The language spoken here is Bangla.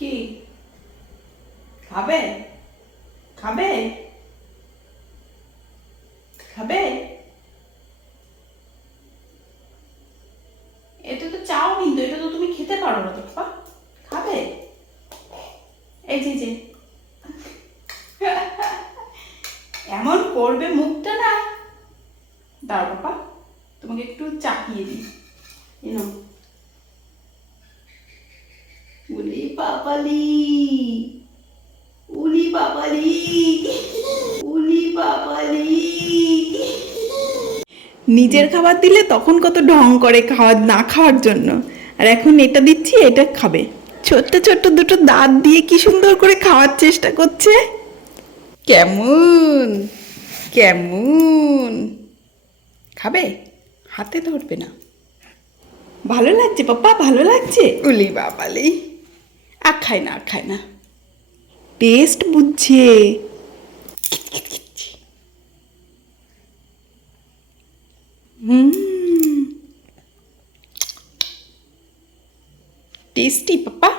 কি খাবে? খাবে? খাবে? এটা তো চাউমিন, তো এটা তো তুমি খেতে পারো না তো পাপা। খাবে? এই যে এমন করবে মুখটা না। দাঁড়াও পাপা, তোমাকে একটু চাপিয়ে দিই। এনো, উলি পাপালি, উলি পাপালি, উলি পাপালি। নিজের খাবার দিলে তখন কত ঢং করে খাওয়া না খাওয়ার জন্য, আর এখন এটা দিচ্ছি এটা খাবে। ছোট্ট ছোট্ট দুটো দাঁত দিয়ে কি সুন্দর করে খাওয়ার চেষ্টা করছে। কেমন কেমন খাবে? হাতে ধরবে না। ভালো লাগছে পাপ্পা, ভালো লাগছে? উলি বাবালি, আর খায় না, আর খায় না, টেস্ট বুঝছে। হুম, টেস্টি পাপ্পা।